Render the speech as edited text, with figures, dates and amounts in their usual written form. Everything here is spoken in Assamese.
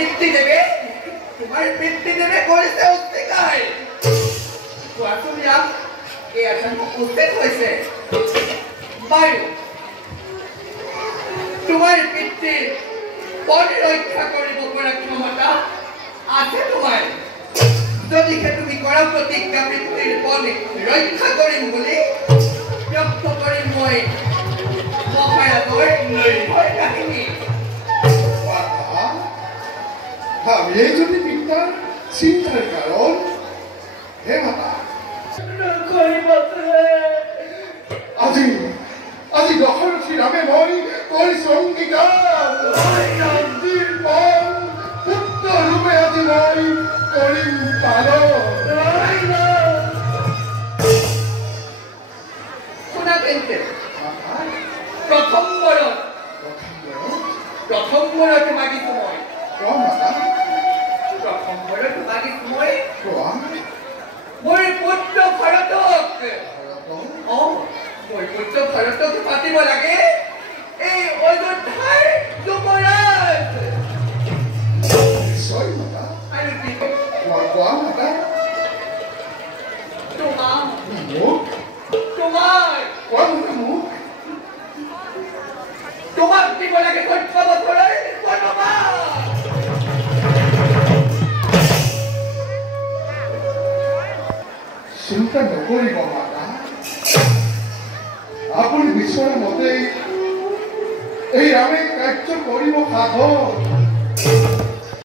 পিতৃ দেবে তোমার পিতৃ দেবে করেছে উত্তেকায় তুমি এই আচরণ উত্তেক হয়েছে বায়ু তোমার পিতৃ পরে রক্ষা করিব করার ক্ষমতা আছে তোমার যদি তুমি করা প্রতিজ্ঞা পিতৃর পরে রক্ষা করিম বলে ব্যক্ত করিম মই মহারাজর নির্ভয় কাহিনী আমি এই যদি পিতার চিন্তার কারণ হে মাতা আজি আজি দশরথী রামে মই কৰিছো অঙ্গীকাৰ পুত্ৰ ৰূপে আজি মই কৰিম পালন শুনা তেন্তে প্ৰথম বৰত মাগিছো মই মাতা প্ৰথম বৰত মাগিছো মই কোৱা মোৰ পুত্ৰ ভৰতক মোৰ পুত্ৰ ভৰতক পাতিব লাগে এই অযোধ্যাৰ যুৱৰাজ নিশ্চয় মাতা আৰু কি কোৱা মাতা তোমাৰ মোক কোৱা মোক তোমাক দিব লাগে 14 বছৰৰ বনবাস চিন্তা নকৰিব মাতা আপুনি বিচৰা মতে এই ৰামে কাৰ্য কৰিব সাধন